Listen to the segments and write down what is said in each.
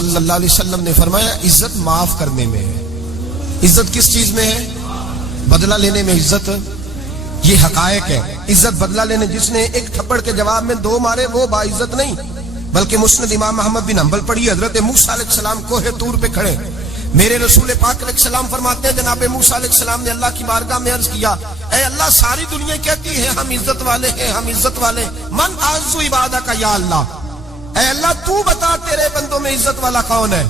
صلی اللہ علیہ وسلم نے فرمایا عزت معاف کرنے میں ہے. عزت کس چیز میں ہے؟ بدلہ لینے میں عزت. یہ حقائق ہے. عزت بدلہ لینے، جس نے ایک تھپڑ کے جواب میں 2 مارے وہ باعزت نہیں. بلکہ مسند امام احمد بن حنبل پڑھی، حضرت موسیٰ علیہ السلام کوہ طور پہ کھڑے، میرے رسول پاک علیہ السلام فرماتے ہیں جناب موسیٰ علیہ السلام نے اللہ کی بارگاہ میں عرض کیا، اے اللہ ساری دنیا کہتی ہے ہم عزت والے ہیں، ہم عزت والے، من اعز عبادک یا اللہ، اے اللہ تو بتا تیرے بندوں میں عزت والا کون ہے؟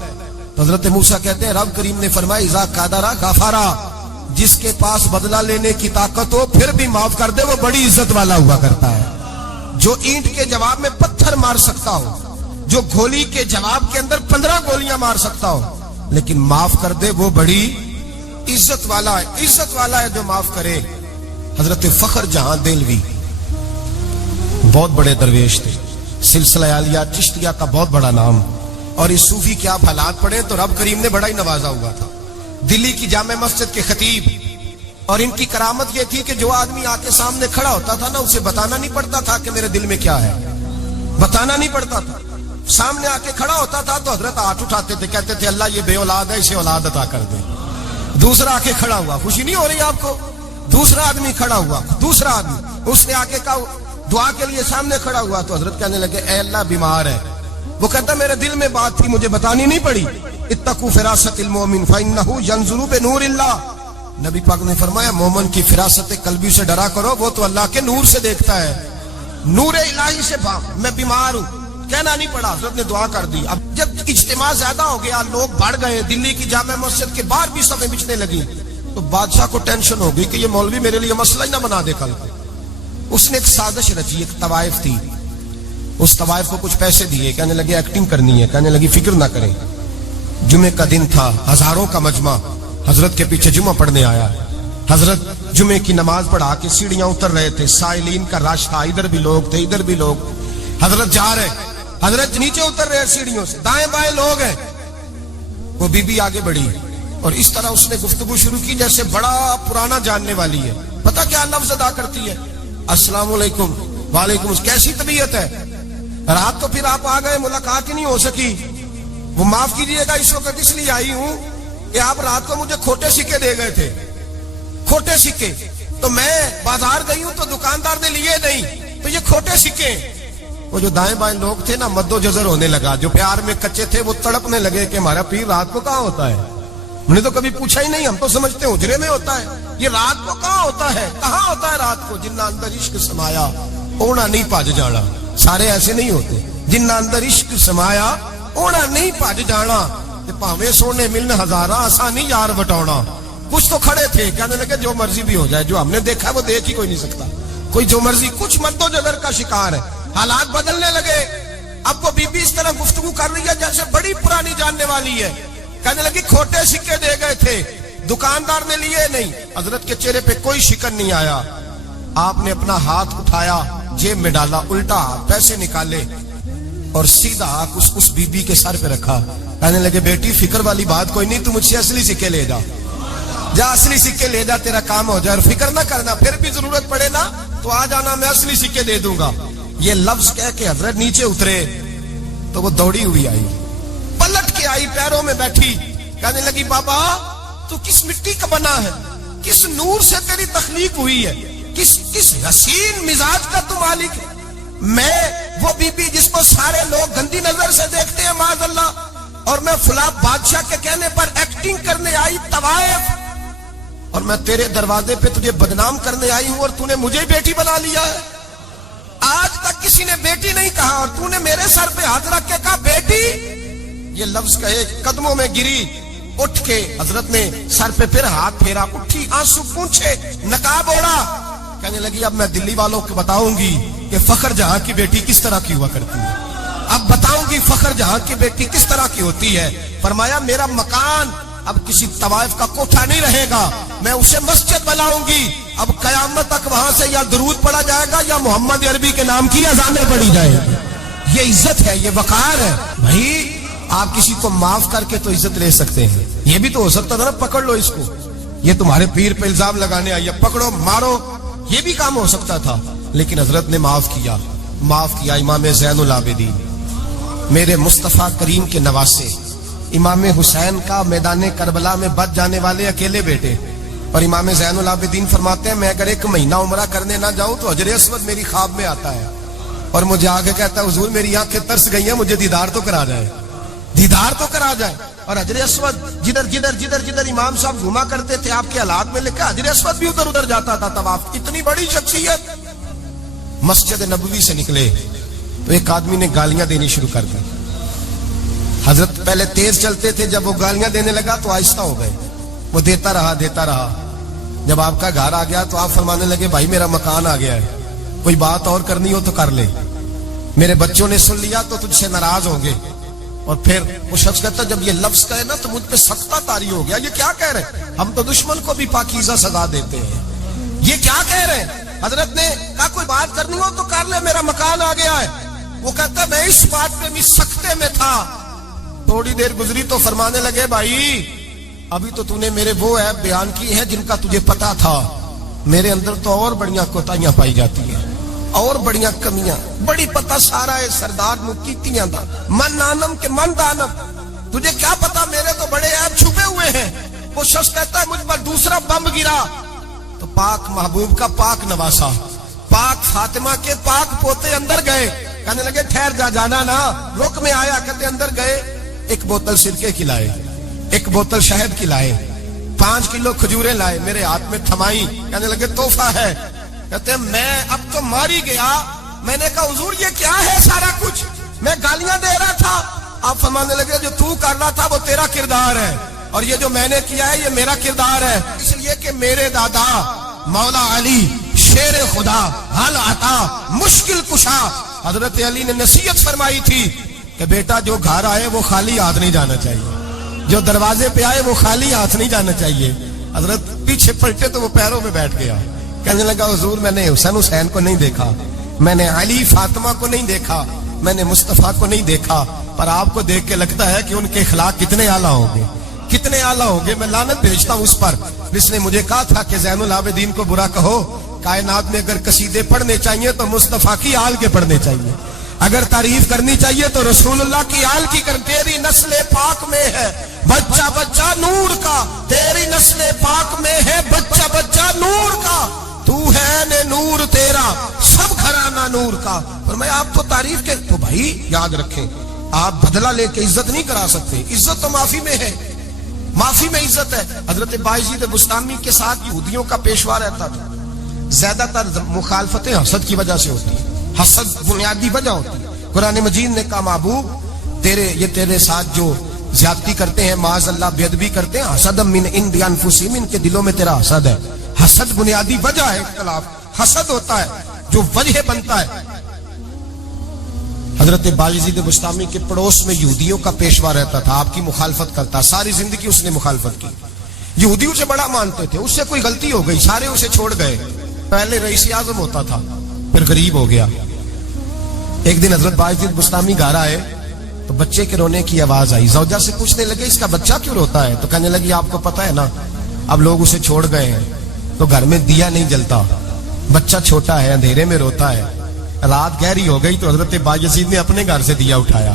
تو حضرت موسیٰ کہتے ہیں رب کریم نے فرمایا اذا قادر غفارا، جس کے پاس بدلہ لینے کی طاقت ہو پھر بھی معاف کر دے وہ بڑی عزت والا ہوا کرتا ہے. جو اینٹ کے جواب میں پتھر مار سکتا ہو، جو گولی کے جواب کے اندر 15 گولیاں مار سکتا ہو لیکن معاف کر دے وہ بڑی عزت والا ہے. عزت والا ہے جو معاف کرے. حضرت فخر جہاں دہلوی بہت بڑے درویش تھے، سلسلہ عالیہ چشتیہ کا بہت بڑا نام، اور اس صوفی کے آپ حالات پڑھیں تو رب کریم نے بڑا ہی نوازا ہوا تھا. دلی کی جامع مسجد کے خطیب، اور ان کی کرامت یہ تھی کہ جو آدمی آ کے سامنے کھڑا ہوتا تھا نا اسے بتانا نہیں پڑتا تھا کہ میرے دل میں کیا ہے، بتانا نہیں پڑتا تھا. سامنے آ کے کھڑا ہوتا تھا تو حضرت ہاتھ اٹھاتے تھے، کہتے تھے اللہ یہ بے اولاد ہے اسے اولاد عطا کر دے. دوسرا آ کے کھڑا ہوا، خوشی نہیں ہو رہی آپ کو؟ دوسرا آدمی کھڑا ہوا، دوسرا آدمی، اس نے آ کے کہا دعا کے لیے سامنے کھڑا ہوا تو حضرت کہنے لگے اے اللہ بیمار ہے. وہ کہتا میرے دل میں بات تھی مجھے بتانی نہیں پڑی. اتقوا فراست المؤمن فانه ينظر بنور اللہ. نبی پاک نے فرمایا مومن کی فراست قلبی سے ڈرا کرو، وہ تو اللہ کے نور سے دیکھتا ہے، نور الہی سے. میں بیمار ہوں کہنا نہیں پڑا، حضرت نے دعا کر دی. اب جب اجتماع زیادہ ہو گیا، لوگ بڑھ گئے، دلی کی جامع مسجد کے باہر بھی صفیں بچنے لگی، تو بادشاہ کو ٹینشن ہو گئی کہ یہ مولوی میرے لیے مسئلہ ہی نہ بنا دے کل. اس نے ایک سازش رچی، ایک طوائف تھی، اس طوائف کو کچھ پیسے دیے، کہنے لگے ایکٹنگ کرنی ہے، کہنے لگی فکر نہ کریں. جمعے کا دن تھا، ہزاروں کا مجمع حضرت کے پیچھے جمعہ پڑھنے آیا. حضرت جمعے کی نماز پڑھا کے سیڑھیاں اتر رہے تھے، سائلین کا رش تھا، ادھر بھی لوگ تھے ادھر بھی لوگ. حضرت جا رہے، حضرت نیچے اتر رہے سیڑھیوں سے، دائیں بائیں لوگ ہیں. وہ بی بی آگے بڑھی اور اس طرح اس نے گفتگو شروع کی جیسے بڑا پرانا جاننے والی ہے. پتہ کیا لفظ ادا کرتی ہے؟ السلام علیکم. وعلیکم السلام. کیسی طبیعت ہے؟ رات تو پھر آپ آ گئے، ملاقات ہی نہیں ہو سکی. وہ معاف کیجئے گا اس وقت اس لیے آئی ہوں کہ آپ رات کو مجھے کھوٹے سکے دے گئے تھے، کھوٹے سکے، تو میں بازار گئی ہوں تو دکاندار نے لیے نہیں، تو یہ کھوٹے سکے. وہ جو دائیں بائیں لوگ تھے نا مد و جزر ہونے لگا، جو پیار میں کچے تھے وہ تڑپنے لگے کہ ہمارا پیر رات کو کہاں ہوتا ہے. ہم نے تو کبھی پوچھا ہی نہیں، ہم تو سمجھتے ہیں حجرے میں ہوتا ہے، یہ رات کو کہاں ہوتا ہے، کہاں ہوتا ہے رات کو. جنہ اندر عشق سمایا اونا نہیں پاج جانا. سارے ایسے نہیں ہوتے. جنہ اندر عشق سمایا اونا نہیں پاج جانا. پاوے سونے ملن ہزارہ آسانی یار بٹونا. کچھ تو کھڑے تھے کہنے لگے جو مرضی بھی ہو جائے، جو ہم نے دیکھا وہ دیکھ ہی کوئی نہیں سکتا، کوئی جو مرضی. کچھ مد و جزر کا شکار ہے. حالات بدلنے لگے. اب وہ بی بی اس طرح گفتگو کر رہی ہے جیسے بڑی پرانی جاننے والی ہے. کہنے لگی کھوٹے سکے دے گئے تھے، دکاندار نے لیے نہیں. حضرت کے چہرے پہ کوئی شکن نہیں آیا. آپ نے اپنا ہاتھ اٹھایا، جیب میں ڈالا، الٹا پیسے نکالے اور سیدھا اس بی بی کے سر پہ رکھا. کہنے لگے بیٹی فکر والی بات کوئی نہیں، تم مجھ سے اصلی سکے لے جا، جا اصلی سکے لے جا، تیرا کام ہو جائے. اور فکر نہ کرنا، پھر بھی ضرورت پڑے نا تو آ جانا، میں اصلی سکے دے دوں گا. یہ لفظ کہہ کے حضرت نیچے اترے تو وہ دوڑی ہوئی آئی، پلٹ کے آئی، پیروں میں بیٹھی. کہنے لگی بابا تو کس مٹی کا بنا ہے، کس نور سے تیری تخلیق ہوئی ہے، کس حسین مزاج کا تو مالک ہے. میں وہ بی بی جس کو سارے لوگ گندی نظر سے دیکھتے ہیں معاذ اللہ، اور میں فلاں بادشاہ کے کہنے پر ایکٹنگ کرنے آئی طوائف، اور میں تیرے دروازے پہ تجھے بدنام کرنے آئی ہوں اور تو نے مجھے بیٹی بنا لیا ہے. آج تک کسی نے بیٹی نہیں کہا اور تو نے میرے سر پہ ہاتھ رکھ کے کہا بیٹی. یہ لفظ کہے قدموں میں گری، اٹھ کے حضرت نے سر پہ پھر ہاتھ پھیرا، اٹھی، آنسو پونچھے، نقاب اوڑا. کہنے لگی اب میں دلی والوں کو بتاؤں گی کہ فخر جہاں کی بیٹی کس طرح کی ہوا کرتی ہے، اب بتاؤں گی فخر جہاں کی بیٹی کس طرح کی ہوتی ہے. فرمایا میرا مکان اب کسی طوائف کا کوٹھا نہیں رہے گا، میں اسے مسجد بناؤں گی. اب قیامت تک وہاں سے یا درود پڑھا جائے گا یا محمد عربی کے نام کی اذانیں پڑھی جائے گی. یہ عزت ہے، یہ وقار ہے. بھائی آپ کسی کو معاف کر کے تو عزت لے سکتے ہیں، یہ بھی تو ہو سکتا تھا نا پکڑ لو اس کو، یہ تمہارے پیر پہ الزام لگانے آئی ہے، پکڑو مارو، یہ بھی کام ہو سکتا تھا. لیکن حضرت نے معاف کیا. امام زین العابدین میرے مصطفیٰ کریم کے نواسے امام حسین کا میدان کربلا میں بچ جانے والے اکیلے بیٹے. اور امام زین العابدین فرماتے ہیں میں اگر 1 مہینہ عمرہ کرنے نہ جاؤں تو حجر اسود میری خواب میں آتا ہے اور مجھے آگے کہتا ہے حضور میری آنکھیں ترس گئی ہیں, مجھے دیدار تو کرا جائے, دیدار تو کرا جائے. اور حجر اسود جدھر جدھر جدھر جدھر امام صاحب گھوما کرتے تھے آپ کے حالات میں لکھا حجر اسود بھی ادھر ادھر جاتا تھا طواف. اتنی بڑی شخصیت. مسجد نبوی سے نکلے تو ایک آدمی نے گالیاں دینی شروع کر دی. حضرت پہلے تیز چلتے تھے, جب وہ گالیاں دینے لگا تو آہستہ ہو گئے. وہ دیتا رہا. جب آپ کا گھر آ گیا تو آپ فرمانے لگے بھائی میرا مکان آ گیا ہے, کوئی بات اور کرنی ہو تو کر لے. میرے بچوں نے سن لیا تو تجھ سے ناراض ہوں گے. اور پھر وہ شخص کہتا جب یہ لفظ کہے نا تو مجھ پہ سختہ طاری ہو گیا, یہ کیا کہہ رہے ہیں, ہم تو دشمن کو بھی پاکیزہ سزا دیتے ہیں, یہ کیا کہہ رہے ہیں. حضرت نے کہا کوئی بات کرنی ہو تو کر لے, میرا مکان آ گیا ہے. وہ کہتا میں اس بات پہ بھی سختے میں تھا. تھوڑی دیر گزری تو فرمانے لگے بھائی ابھی تو نے میرے وہ عیب بیان کی ہیں جن کا تجھے پتا تھا, میرے اندر تو اور بڑیاں کوتاہیاں پائی جاتی ہیں, اور بڑیاں کمیاں, بڑی پتہ سارا ہے سردار نو کیتیاں دا من نانم کے من دانم, تجھے کیا پتا میرے تو بڑے عیب چھپے ہوئے ہیں. وہ شخص کہتا ہے مجھ پر دوسرا بم گرا تو پاک محبوب کا پاک نواسا پاک فاطمہ کے پاک پوتے اندر گئے. کہنے لگے ٹھہر جا, جانا نا, رک میں آیا. کہتے اندر گئے, 1 بوتل سرکے کی لائے, 1 بوتل شہد کی لائے, 5 کلو کھجوریں لائے, میرے ہاتھ میں تھمائی. کہنے لگے تحفہ ہے. کہتے ہیں میں اب تو ماری گیا. میں نے کہا حضور یہ کیا ہے سارا کچھ, میں گالیاں دے رہا تھا. آپ فرمانے لگے جو تو کر رہا تھا وہ تیرا کردار ہے اور یہ جو میں نے کیا ہے یہ میرا کردار ہے. اس لیے کہ میرے دادا مولا علی شیر خدا حل عطا مشکل کشا حضرت علی نے نصیحت فرمائی تھی کہ بیٹا جو گھر آئے وہ خالی ہاتھ نہیں جانا چاہیے, جو دروازے پہ آئے وہ خالی ہاتھ نہیں جانا چاہیے. حضرت پیچھے پلٹے تو وہ پیروں میں بیٹھ گیا. کہنے لگا حضور میں نے حسین کو نہیں دیکھا, میں نے علی فاطمہ کو نہیں دیکھا, میں نے مصطفیٰ کو نہیں دیکھا, پر آپ کو دیکھ کے لگتا ہے کہ ان کے اخلاق کتنے اعلیٰ ہوں گے, کتنے اعلیٰ ہوں گے. میں لعنت بھیجتا ہوں اس پر جس نے مجھے کہا تھا کہ زین العابدین کو برا کہو, کائنات میں اگر قصیدے پڑھنے چاہیے تو مصطفیٰ کی آل کے پڑھنے چاہیے, اگر تعریف کرنی چاہیے تو رسول اللہ کی آل کی کر. تیری نسل پاک میں ہے بچہ بچہ نور کا, تیری نسل پاک میں ہے بچہ بچہ نور کا, تو ہے نے نور تیرا سب گھرانہ نور کا. فرمایا آپ تو تعریف کے, تو بھائی یاد رکھیں آپ بدلہ لے کے عزت نہیں کرا سکتے, عزت تو معافی میں ہے, معافی میں عزت ہے. حضرت بایزید بستامی کے ساتھ یہودیوں کا پیشوا رہتا تھا. زیادہ تر مخالفتیں حسد کی وجہ سے ہوتی ہیں, حسد بنیادی وجہ ہوتی ہے. قرآن مجید نے کہا محبوب تیرے ساتھ جو زیادتی کرتے ہیں معاذ اللہ بے ادبی کرتے ہیں, حسد من عند انفسہم, ان کے دلوں میں تیرا حسد ہے. حسد بنیادی وجہ ہے اختلاف, حسد ہوتا ہے جو وجہ بنتا ہے. حضرت بایزید بستامی کے پڑوس میں یہودیوں کا پیشوا رہتا تھا, آپ کی مخالفت کرتا, ساری زندگی اس نے مخالفت کی. یہودیوں سے بڑا مانتے تھے, اس سے کوئی غلطی ہو گئی سارے اسے چھوڑ گئے. پہلے رئیس اعظم ہوتا تھا پھر غریب ہو گیا. ایک دن حضرت بایزید بستامی گھر آئے تو بچے کے رونے کی آواز آئی. زوجہ سے پوچھنے لگے اس کا بچہ کیوں روتا ہے, تو کہنے لگی آپ کو پتا ہے نا اب لوگ اسے چھوڑ گئے ہیں تو گھر میں دیا نہیں جلتا, بچہ چھوٹا ہے اندھیرے میں روتا ہے. رات گہری ہو گئی تو حضرت بایزید نے اپنے گھر سے دیا اٹھایا,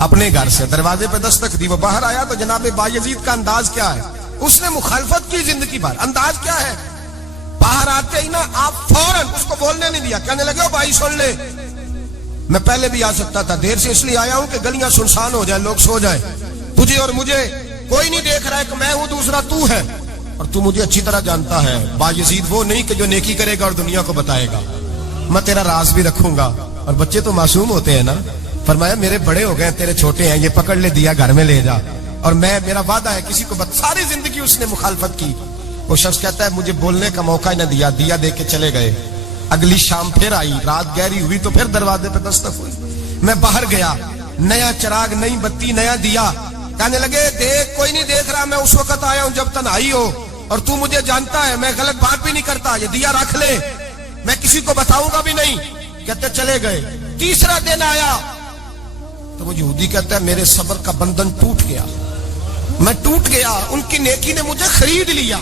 اپنے گھر سے دروازے پہ دستک دی. وہ باہر آیا تو جناب بایزید کا انداز کیا ہے, اس نے مخالفت کی زندگی بھر. انداز کیا ہے, باہر آتے ہی نا آپ فوراً اس کو بولنے نہیں دیا. کہنے لگے بھائی سن لے, میں پہلے بھی آ سکتا تھا, دیر سے اس لیے آیا ہوں کہ گلیاں سنسان ہو جائیں, لوگ سو جائیں, تجھے اور مجھے کوئی نہیں دیکھ رہا ہے کہ میں ہوں دوسرا تو ہے, اور تو مجھے اچھی طرح جانتا ہے. بایزید وہ نہیں کہ جو نیکی کرے گا اور دنیا کو بتائے گا, میں تیرا راز بھی رکھوں گا. اور بچے تو معصوم ہوتے ہیں نا. فرمایا میرے بڑے ہو گئے تیرے چھوٹے ہیں, یہ پکڑ لے دیا گھر میں لے جا, اور میرا وعدہ ہے کسی کو ساری زندگی اس نے مخالفت کی. وہ شخص کہتا ہے مجھے بولنے کا موقع ہی نہ دیا, دیا دے کے چلے گئے. اگلی شام پھر آئی, رات گہری ہوئی تو پھر دروازے پہ دستک ہوئی. میں باہر گیا, نیا چراغ, نئی بتی, نیا دیا. کہنے لگے دیکھ کوئی نہیں دیکھ رہا, میں اس وقت آیا ہوں جب تنہائی ہو, اور تو مجھے جانتا ہے میں غلط بات بھی نہیں کرتا, یہ دیا رکھ لے, میں کسی کو بتاؤں گا بھی نہیں. کہتے چلے گئے. تیسرا دن آیا تو وہ یہودی کہتا ہے میرے صبر کا بندھن ٹوٹ گیا, میں ٹوٹ گیا. ان کی نیکی نے مجھے خرید لیا,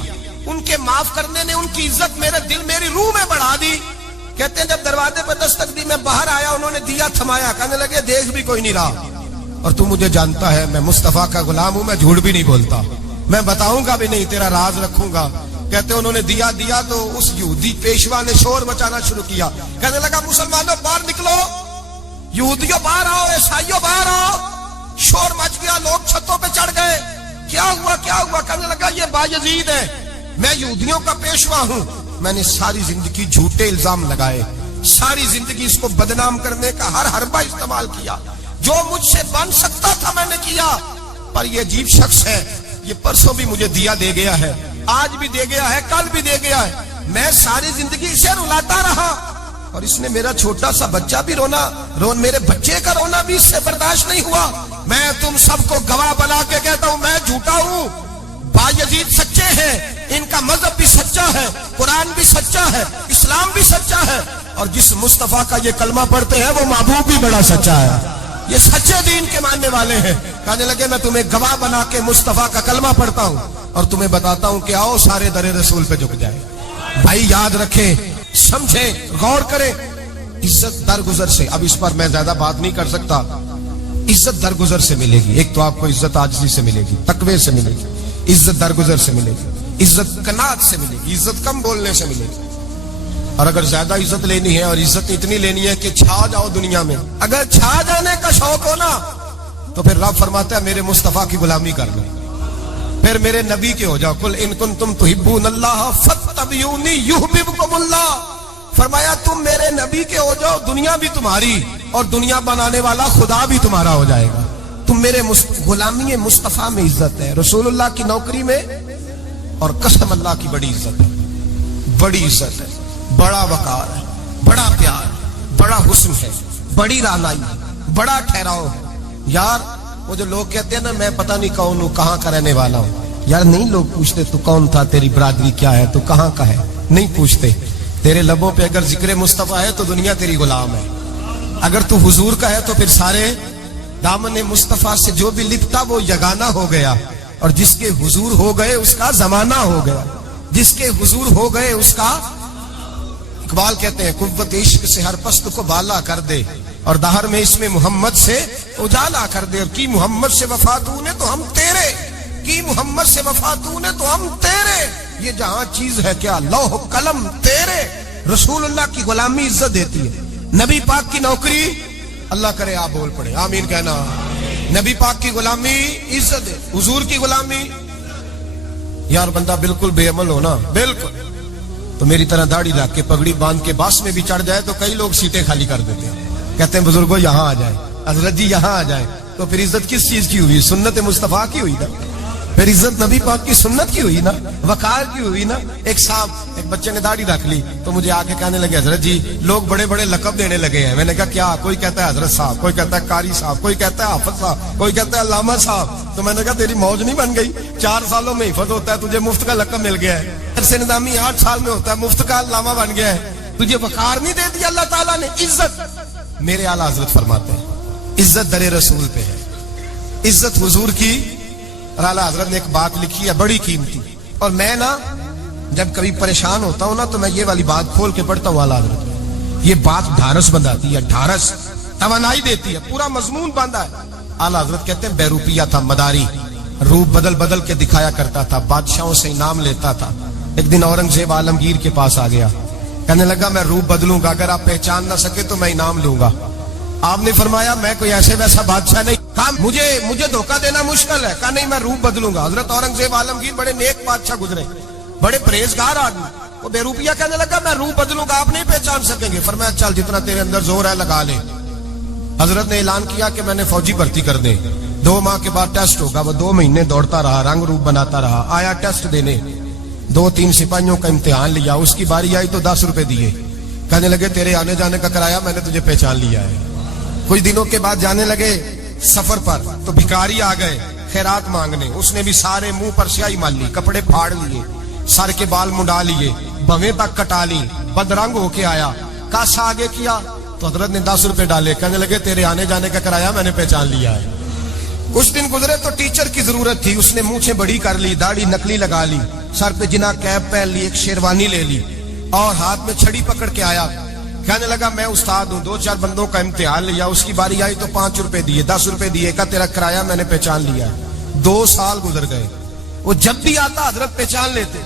ان کے معاف کرنے نے ان کی عزت میرے دل میری روح میں بڑھا دی. کہتے ہیں جب دروازے پر دستک دی میں باہر آیا, انہوں نے دیا تھمایا, کہنے لگے دیکھ بھی کوئی نہیں رہا, اور تو مجھے جانتا ہے میں مصطفیٰ کا غلام ہوں, میں جھوٹ بھی نہیں بولتا, میں بتاؤں گا بھی نہیں, تیرا راز رکھوں گا. کہتے انہوں نے دیا تو اس یہودی پیشوا نے شور مچانا شروع کیا, کہنے لگا مسلمانوں باہر نکلو, یہودیوں باہر آؤ, عیسائیوں باہر آؤ. شور مچ گیا, لوگ چھتوں پہ چڑھ گئے. کیا ہوا کیا ہوا؟ کہنے لگا یہ بایزید ہے, میں یہودیوں کا پیشوا ہوں, میں نے ساری زندگی جھوٹے الزام لگائے, ساری زندگی اس کو بدنام کرنے کا ہر حربہ استعمال کیا, جو مجھ سے بن سکتا تھا میں نے کیا. پر یہ عجیب شخص ہے, یہ پرسوں بھی مجھے دیا دے گیا ہے, آج بھی دے گیا ہے, کل بھی دے گیا ہے, میں ساری زندگی اسے رلاتا رہا, اور اس نے میرا چھوٹا سا بچہ بھی میرے بچے کا رونا بھی اس سے برداشت نہیں ہوا. میں تم سب کو گواہ بنا کے کہتا ہوں میں جھوٹا ہوں, بایزید سچے ہیں, ان کا مذہب بھی سچا ہے, قرآن بھی سچا ہے, اسلام بھی سچا ہے, اور جس مصطفیٰ کا یہ کلمہ پڑھتے ہیں وہ محبوب بھی بڑا سچا ہے, یہ سچے دین کے ماننے والے ہیں. کہنے لگے میں تمہیں گواہ بنا کے مصطفیٰ کا کلمہ پڑھتا ہوں اور تمہیں بتاتا ہوں کہ آؤ سارے در رسول پہ جھک جائے. بھائی یاد رکھیں, سمجھیں, غور کریں, عزت درگزر سے, اب اس پر میں زیادہ بات نہیں کر سکتا, عزت درگزر سے ملے گی. ایک تو آپ کو عزت عاجزی سے ملے گی, تقوی سے ملے گی, عزت درگزر سے ملے گی, عزت قناعت سے ملے گی, عزت کم بولنے سے ملے گی. اور اگر زیادہ عزت لینی ہے اور عزت اتنی لینی ہے کہ چھا جاؤ دنیا میں, اگر چھا جانے کا شوق ہو نا تو پھر رب فرماتا ہے میرے مصطفیٰ کی غلامی کر لو, پھر میرے نبی کے ہو جاؤ. قل ان کنتم تحبون اللہ فاتبعونی یحببکم اللہ. فرمایا تم میرے نبی کے ہو جاؤ, دنیا بھی تمہاری اور دنیا بنانے والا خدا بھی تمہارا ہو جائے گا. تم میرے غلامی مصطفیٰ میں عزت ہے, رسول اللہ کی نوکری میں, اور قسم اللہ کی بڑی عزت ہے, بڑی عزت ہے, بڑا وقار ہے, بڑا پیار, بڑا حسن ہے, بڑی رعنائی, بڑا ٹھہراؤ ہے. یار وہ جو لوگ کہتے ہیں نا میں پتہ نہیں کون ہوں, کہاں کا رہنے والا ہوں, یار نہیں لوگ پوچھتے تو کون تھا, تیری برادری کیا ہے, تو کہاں کا ہے, نہیں پوچھتے. تیرے لبوں پہ اگر ذکر مصطفیٰ ہے تو دنیا تیری غلام ہے, اگر تو حضور کا ہے تو پھر سارے دامن مصطفیٰ سے جو بھی لپٹا وہ یگانہ ہو گیا, اور جس کے حضور ہو گئے اس کا زمانہ ہو گیا, جس کے حضور ہو گئے اس کا. اقبال کہتے ہیں قوت عشق سے ہر پست کو بالا کر دے, اور دہر میں اس میں محمد سے اجالا کر دے. اور کی محمد سے وفا تو نے تو ہم تیرے, کی محمد سے وفا تو نے تو ہم تیرے. یہ جہاں چیز ہے کیا لوح قلم تیرے. رسول اللہ کی غلامی عزت دیتی ہے, نبی پاک کی نوکری, اللہ کرے آپ بول پڑے آمین کہنا, نبی پاک کی غلامی عزت ہے, حضور کی غلامی. یار بندہ بالکل بے عمل ہونا, بالکل, تو میری طرح داڑھی رکھ کے پگڑی باندھ کے باس میں بھی چڑھ جائے تو کئی لوگ سیٹیں خالی کر دیتے ہیں, کہتے ہیں بزرگوں یہاں آ جائے, حضرت جی یہاں آ جائے. تو پھر عزت کس چیز کی ہوئی؟ سنت مصطفیٰ کی ہوئی نا, پھر عزت نبی پاک کی سنت کی ہوئی نا, وقار کی ہوئی نا. ایک صاحب, ایک بچے نے داڑھی رکھ لی تو مجھے آ کے کہنے لگے حضرت جی لوگ بڑے بڑے لقب دینے لگے ہیں. میں نے کہا کیا؟ کوئی کہتا ہے حضرت صاحب, کوئی کہتا ہے قاری صاحب, کوئی کہتا ہے حافظ صاحب, کوئی کہتا ہے علامہ صاحب. تو میں نے کہا تیری موج نہیں بن گئی, 4 سالوں میں حفظ ہوتا ہے, تجھے مفت کا لقب مل گیا ہے. عرصے نظامی 8 سال میں ہوتا ہے, مفت کا علامہ بن گیا ہے, تجھے وقار نہیں دے دیا اللہ تعالیٰ نے. عزت میرے اعلیٰ حضرت فرماتے ہیں عزت در رسول پہ ہے, عزت حضور کی. اور اعلیٰ حضرت نے ایک بات لکھی ہے بڑی قیمتی, اور میں نا جب کبھی پریشان ہوتا ہوں نا تو میں یہ والی بات کھول کے پڑھتا ہوں اعلیٰ حضرت. یہ بات ڈھارس بندھاتی ہے, ڈھارس توانائی دیتی ہے, پورا مضمون باندھا ہے. اعلیٰ حضرت کہتے ہیں بیروپیہ تھا مداری, روپ بدل بدل کے دکھایا کرتا تھا, بادشاہوں سے انعام لیتا تھا. ایک دن اورنگزیب عالمگیر کے پاس آ گیا, کہنے لگا میں روپ بدلوں گا, اگر آپ پہچان نہ سکے تو میں انعام لوں گا. آپ نے فرمایا میں کوئی ایسے ویسا بادشاہ نہیں, کہا مجھے دھوکہ دینا مشکل ہے, کہا نہیں میں روپ بدلوں گا. حضرت اورنگزیب عالمگیر بڑے نیک بادشاہ گزرے, بڑے پرہیزگار آدمی, وہ بے روپیہ کہنے لگا میں روپ بدلوں گا, آپ نہیں پہچان سکیں گے. فرمایا چل جتنا تیرے اندر زور ہے لگا لے. حضرت نے اعلان کیا کہ میں نے فوجی بھرتی کر دیں, 2 ماہ کے بعد ٹیسٹ ہوگا. وہ 2 مہینے دوڑتا رہا, رنگ روپ بناتا رہا, آیا ٹیسٹ دینے, 2-3 سپاہیوں کا امتحان لیا, اس کی باری آئی تو 10 روپے دیے, کہنے لگے تیرے آنے جانے کا کرایہ میں نے تجھے پہچان لیا ہے. کچھ دنوں کے بعد جانے لگے سفر پر تو بھکاری آ گئے خیرات مانگنے, اس نے بھی سارے منہ پر سیاہی مال لی, کپڑے پھاڑ لیے, سر کے بال منڈا لیے, بھویں تک کٹا لی, بدرنگ ہو کے آیا. کاسا آگے کیا تو حضرت نے 10 روپے ڈالے, کہنے لگے تیرے آنے جانے کا کرایہ میں نے پہچان لیا ہے. کچھ دن گزرے تو ٹیچر کی ضرورت تھی, اس نے مونچھیں بڑی کر لی, داڑھی نکلی لگا لی, سر پہ جنا کیپ پہن لی, ایک شیروانی لے لی, اور ہاتھ میں چھڑی پکڑ کے آیا. کہنے لگا میں استاد ہوں، 2-4 بندوں کا امتحان لیا، اس کی باری آئی تو 5 روپے دیے، 10 روپے دیے، کہا تیرا کرایہ میں نے پہچان لیا۔ 2 سال گزر گئے، وہ جب بھی آتا حضرت پہچان لیتے۔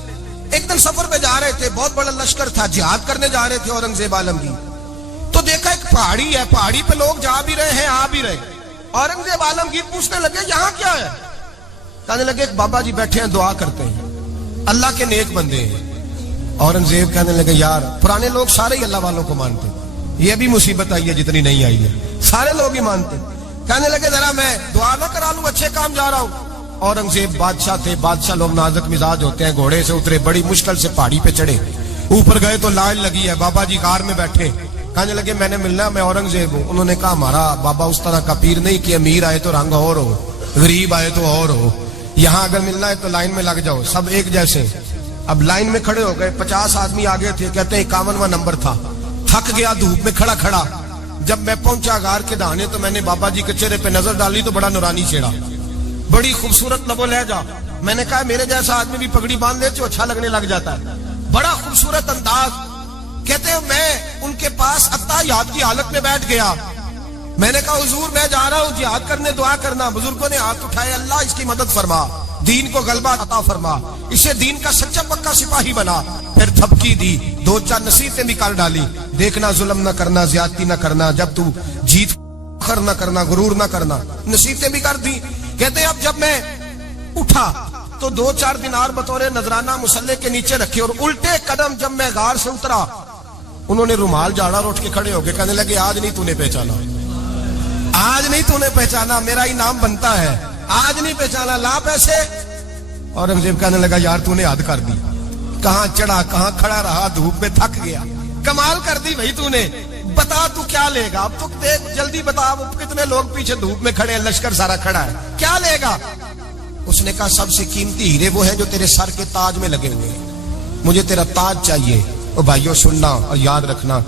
ایک دن سفر پہ جا رہے تھے، بہت بڑا لشکر تھا، جہاد کرنے جا رہے تھے اورنگزیب عالمگیر، تو دیکھا ایک پہاڑی ہے، پہاڑی پہ لوگ جا بھی رہے ہیں آ بھی رہے۔ اورنگزیب عالمگیر پوچھنے لگے یہاں کیا ہے؟ کہنے لگے ایک بابا جی بیٹھے ہیں، دعا کرتے ہیں، اللہ کے نیک بندے ہیں۔ اورنگزیب کہنے لگے یار پرانے لوگ سارے ہی اللہ والوں کو مانتے، یہ بھی مصیبت آئی ہے جتنی نہیں آئی ہے، سارے لوگ ہی مانتے۔ کہنے لگے ذرا میں دعا نہ کرا لوں، اچھے کام جا رہا ہوں۔ اورنگزیب بادشاہ تھے، بادشاہ لوگ نازک مزاج ہوتے ہیں، گھوڑے سے اترے، بڑی مشکل سے پہاڑی پہ چڑھے، اوپر گئے تو لائن لگی ہے، بابا جی کار میں بیٹھے۔ کہنے لگے میں نے ملنا، میں اورنگزیب ہوں۔ انہوں نے کہا ہمارا بابا اس طرح کا پیر نہیں کہ امیر آئے تو رنگ اور ہو، غریب آئے تو اور ہو، یہاں اگر ملنا ہے تو لائن میں لگ جاؤ، سب ایک جیسے۔ اب لائن میں کھڑے ہو گئے، 50 آدمی آگے تھے، کہتے ہیں 51واں نمبر تھا، تھک گیا دھوپ میں کھڑا کھڑا۔ جب میں پہنچا غار کے دہانے تو میں نے بابا جی کے چہرے پہ نظر ڈالی تو بڑا نورانی چہرہ، بڑی خوبصورت لب و لہجہ۔ میں نے کہا میرے جیسا آدمی بھی پگڑی باندھ لے تو اچھا لگنے لگ جاتا ہے، بڑا خوبصورت انداز۔ کہتے ہیں میں ان کے پاس اتحیات کی حالت میں بیٹھ گیا۔ میں نے کہا حضور میں جا رہا ہوں جہاد کرنے، دعا کرنا۔ بزرگوں نے ہاتھ اٹھائے، اللہ اس کی مدد فرما، دین کو غلبہ عطا فرما، اسے دین کا سچا پکا سپاہی بنا۔ پھر تھپکی دی، 2-4 نصیحتیں بھی کر ڈالی، دیکھنا ظلم نہ کرنا، زیادتی نہ کرنا، جب تو جیت فخر نہ کرنا، غرور نہ کرنا، نصیحتیں بھی کر دی۔ کہتے ہیں اب جب میں اٹھا تو 2-4 دینار بطور نذرانہ مسلح کے نیچے رکھے، اور الٹے قدم جب میں غار سے اترا انہوں نے رومال جھاڑا اور اٹھ کے کھڑے ہو گئے، کہنے لگے آج نہیں تو نے پہچانا، آج نہیں تو نے پہچانا، میرا انعام بنتا ہے، آج نہیں پہچانا، لا پیسے۔ اورنگزیب کہنے لگا یار تو نے حد کر دی، کہاں چڑھا کہاں کھڑا رہا، دھوپ میں تھک گیا، کمال کر دی بھائی تو نے، بتا تو کیا لے گا، اب تو دیکھ جلدی بتا، اب کتنے لوگ پیچھے دھوپ میں کھڑے ہیں، لشکر سارا کھڑا ہے، کیا لے گا؟ اس نے کہا سب سے قیمتی ہیرے وہ ہیں جو تیرے سر کے تاج میں لگے ہوئے ہیں، مجھے تیرا تاج چاہیے۔ او بھائیو سننا اور یاد رکھنا،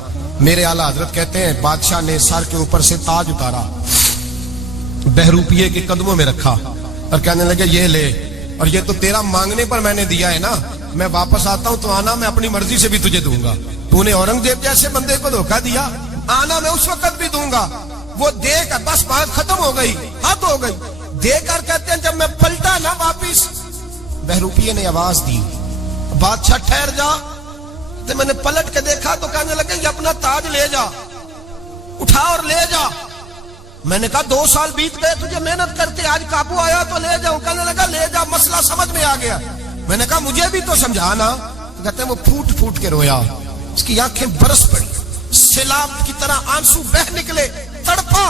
میرے اعلیٰ حضرت کہتے ہیں بادشاہ نے سر کے اوپر سے تاج اتارا، بہروپیے کے قدموں میں رکھا اور کہنے لگے یہ لے، اور یہ تو تیرا مانگنے پر میں نے دیا ہے نا، میں واپس آتا ہوں تو آنا میں اپنی مرضی سے بھی تجھے دوں گا، تو نے اورنگزیب جیسے بندے کو دھوکہ دیا، آنا میں اس وقت بھی دوں گا۔ وہ دے کر بس بات ختم ہو گئی، حد ہو گئی، دے کر کہتے ہیں جب میں پلٹا نا واپس، بہروپیے نے آواز دی بادشاہ ٹھہر جا، تو میں نے پلٹ کے دیکھا تو کہنے لگے یہ اپنا تاج لے جا، اٹھا اور لے جا۔ میں نے کہا 2 سال بیت گئے تجھے محنت کرتے، آج قابو آیا تو لے جاؤں۔ کہنے لگا لے جا، مسئلہ سمجھ میں آ گیا۔ میں نے کہا مجھے بھی تو سمجھانا۔ کہتے ہیں وہ پھوٹ پھوٹ کے رویا، اس کی آنکھیں برس پڑی، سیلاب کی طرح آنسو بہ نکلے، تڑپا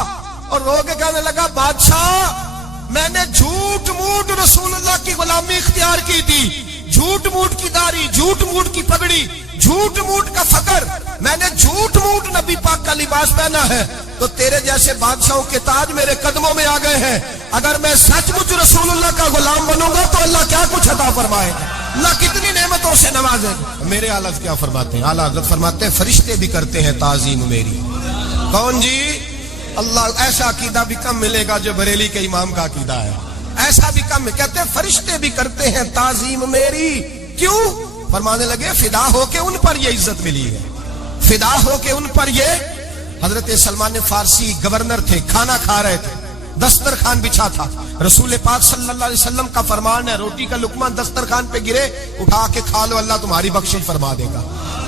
اور رو کے کہنے لگا بادشاہ میں نے جھوٹ موٹ رسول اللہ کی غلامی اختیار کی تھی، جھوٹ موٹ کی داڑھی، جھوٹ موٹ کی پگڑی، جھوٹ موٹ کا فقر، میں نے جھوٹ موٹ نبی پاک کا لباس پہنا ہے، تو تیرے جیسے بادشاہوں کے تاج میرے قدموں میں آ گئے ہیں۔ اگر میں سچ مچ رسول اللہ کا غلام بنوں گا تو اللہ کیا کچھ عطا فرمائے گا، اللہ کتنی نعمتوں سے نوازے گا۔ میرے اعلیٰ کیا فرماتے ہیں؟ اعلیٰ حضرت فرماتے ہیں فرشتے بھی کرتے ہیں تعظیم میری۔ کون جی؟ اللہ۔ ایسا عقیدہ بھی کم ملے گا جو بریلی کے امام کا عقیدہ ہے، ایسا بھی کم۔ کہتے ہیں فرشتے بھی کرتے ہیں تعظیم میری، کیوں؟ فرمانے لگے فدا ہو کے ان پر یہ عزت ملی ہے، فدا ہو کے ان پر یہ۔ حضرت سلمان فارسی گورنر تھے، کھانا کھا رہے تھے، دسترخوان بچھا تھا، رسول پاک صلی اللہ علیہ وسلم کا فرمان ہے روٹی کا لقمہ دسترخوان پہ گرے اٹھا کے کھا لو، اللہ تمہاری بخشش فرما دے گا۔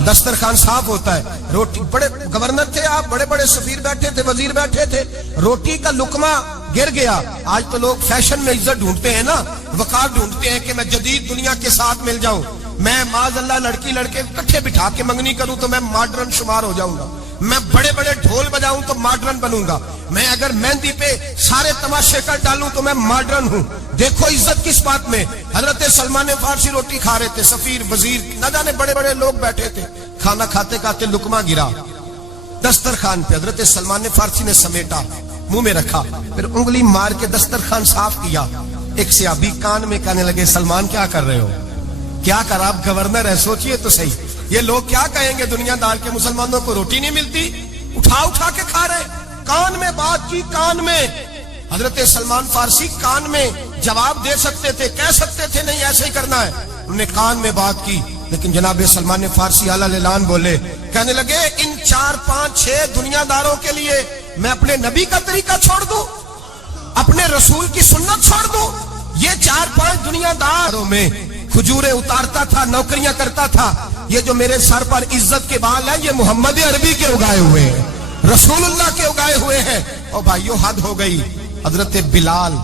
دسترخوان صاف ہوتا ہے، روٹی، بڑے گورنر تھے آپ، بڑے بڑے سفیر بیٹھے تھے، وزیر بیٹھے تھے، روٹی کا لقمہ گر گیا۔ آج تو لوگ فیشن میں عزت ڈھونڈتے ہیں نا، وقار ڈھونڈتے ہیں کہ میں جدید دنیا کے ساتھ مل جاؤں، میں معاذ اللہ لڑکی لڑکے اکٹھے بٹھا کے منگنی کروں تو میں ماڈرن شمار ہو جاؤں گا، میں بڑے بڑے ڈھول بجاؤں تو ماڈرن بنوں گا، میں اگر مہندی پہ سارے تماشے کر ڈالوں تو میں ماڈرن ہوں۔ دیکھو عزت کس بات میں۔ حضرت سلمان فارسی روٹی کھا رہے تھے، سفیر وزیر نہ جانے بڑے بڑے لوگ بیٹھے تھے، کھانا کھاتے کھاتے لقمہ گرا دسترخوان پہ، حضرت سلمان فارسی نے سمیٹا، منہ میں رکھا، پھر انگلی مار کے دسترخوان صاف کیا۔ ایک صحابی کان میں کہنے لگے سلمان کیا کر رہے ہو، کیا کر، آپ گورنر ہے، سوچئے تو صحیح، یہ لوگ کیا کہیں گے دنیا دار کے مسلمانوں کو روٹی نہیں ملتی، اٹھا اٹھا کے کھا رہے۔ کان میں بات کی، کان میں۔ حضرت سلمان فارسی کان میں جواب دے سکتے تھے، کہہ سکتے تھے نہیں ایسے ہی کرنا ہے، انہوں نے کان میں بات کی، لیکن جناب سلمان فارسی اعلیٰ اعلان بولے کہنے لگے ان 4 5 6 دنیا داروں کے لیے میں اپنے نبی کا طریقہ چھوڑ دوں, اپنے رسول کی سنت چھوڑ دوں؟ یہ 4 5 دنیا داروں میں کھجوریں اتارتا تھا, نوکریاں کرتا تھا. یہ جو میرے سر پر عزت کے بال ہیں یہ محمد عربی کے اگائے ہوئے ہیں, رسول اللہ کے اگائے ہوئے ہیں. اور بھائیو حد ہو گئی. حضرت بلال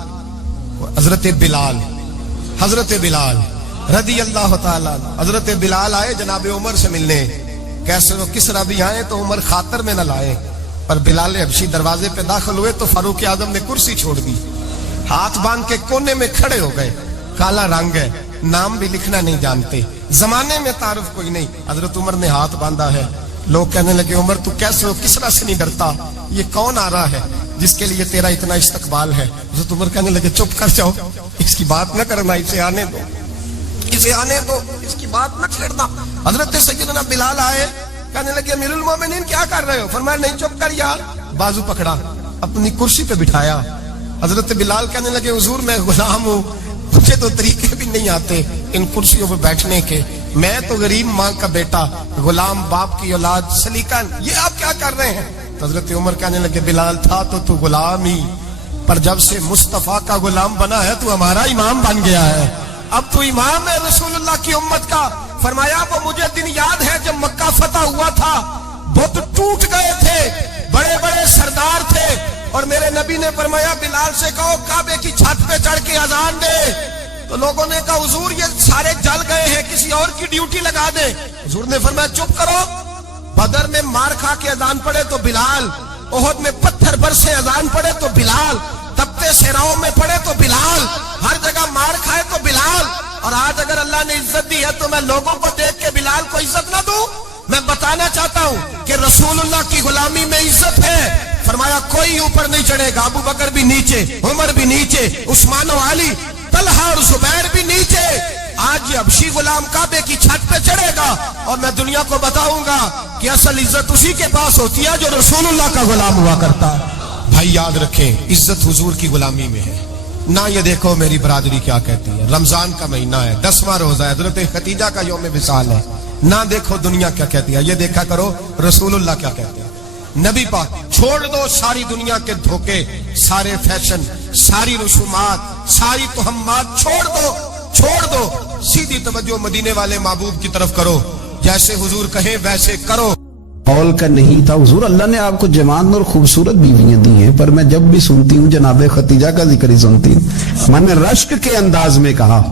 رضی اللہ تعالیٰ, حضرت بلال آئے جناب عمر سے ملنے. کیسے وہ کس طرح بھی آئے تو عمر خاطر میں نہ لائے, پر بلال حبشی دروازے پہ داخل ہوئے تو فاروق اعظم نے کرسی چھوڑ دی, ہاتھ باندھ کے کونے میں کھڑے ہو گئے. کالا رنگ ہے, نام بھی لکھنا نہیں جانتے, زمانے میں تعارف کوئی نہیں. حضرت عمر نے ہاتھ باندھا ہے. لوگ کہنے لگے عمر تو کیسے ہو, کس طرح سے نہیں ڈرتا, یہ کون آ رہا ہے جس کے لیے تیرا اتنا استقبال ہے؟ حضرت عمر کہنے لگے چپ کر جاؤ, اس کی بات نہ کرنا, اسے آنے دو, اس کی بات نہ چھیڑنا. حضرت سیدنا بلال آئے, کہنے لگے امیر المومنین کیا کر رہے ہو؟ فرمایا نہیں چپ کر یار. بازو پکڑا, اپنی کرسی پہ بٹھایا. حضرت بلال کہنے لگے حضور میں غلام ہوں, مجھے تو طریقے بھی نہیں آتے ان کرسیوں پہ بیٹھنے کے, میں تو غریب ماں کا بیٹا, غلام باپ کی اولاد, سلیقہ, یہ آپ کیا کر رہے ہیں؟ حضرت عمر کہنے لگے بلال تھا تو غلام ہی, پر جب سے مصطفیٰ کا غلام بنا ہے تو ہمارا امام بن گیا ہے, اب تو امام ہے رسول اللہ کی امت کا. فرمایا وہ مجھے دن یاد ہے جب مکہ فتح ہوا تھا, بت ٹوٹ گئے تھے, بڑے بڑے سردار تھے, اور میرے نبی نے فرمایا بلال سے کہو کعبے کی چھت پہ چڑھ کے اذان دے. تو لوگوں نے کہا حضور یہ سارے جل گئے ہیں, کسی اور کی ڈیوٹی لگا دے. حضور نے فرمایا چپ کرو, بدر میں مار کھا کے اذان پڑے تو بلال, احد میں پتھر برسے اذان پڑے تو بلال, تپتے صحراؤں میں پڑے تو بلال, ہر جگہ مار کھائے تو بلال. اور آج اگر اللہ نے عزت دی ہے تو میں لوگوں کو دیکھ کے بلال کو عزت نہ دوں؟ میں بتانا چاہتا ہوں کہ رسول اللہ کی غلامی میں عزت ہے. فرمایا کوئی اوپر نہیں چڑھے گا, ابو بکر بھی نیچے, عمر بھی نیچے, عثمان و علی, طلحہ اور زبیر بھی نیچے. آج یہ حبشی غلام کعبے کی چھت پہ چڑھے گا اور میں دنیا کو بتاؤں گا کہ اصل عزت اسی کے پاس ہوتی ہے جو رسول اللہ کا غلام ہوا کرتا ہے. بھائی یاد رکھیں عزت حضور کی غلامی میں ہے. نہ یہ دیکھو میری برادری کیا کہتی ہے, رمضان کا مہینہ ہے, 10واں روزہ ہے, حضرت خدیجہ کا یوم وصال ہے. نہ دیکھو دنیا کیا کہتی ہے, یہ دیکھا کرو رسول اللہ کیا کہتے ہیں. نبی پاک چھوڑ دو ساری دنیا کے دھوکے, سارے فیشن, ساری رسومات, ساری تہمات چھوڑ دو, سیدھی توجہ مدینے والے محبوب کی طرف کرو, جیسے حضور کہیں ویسے کرو. قول کا نہیں تھا حضور اللہ نے آپ کو جوان اور خوبصورت بیویاں دی ہیں, پر میں جب بھی سنتی ہوں جناب خدیجہ کا ذکر ہی سنتی ہوں. میں نے رشک کے انداز میں کہا,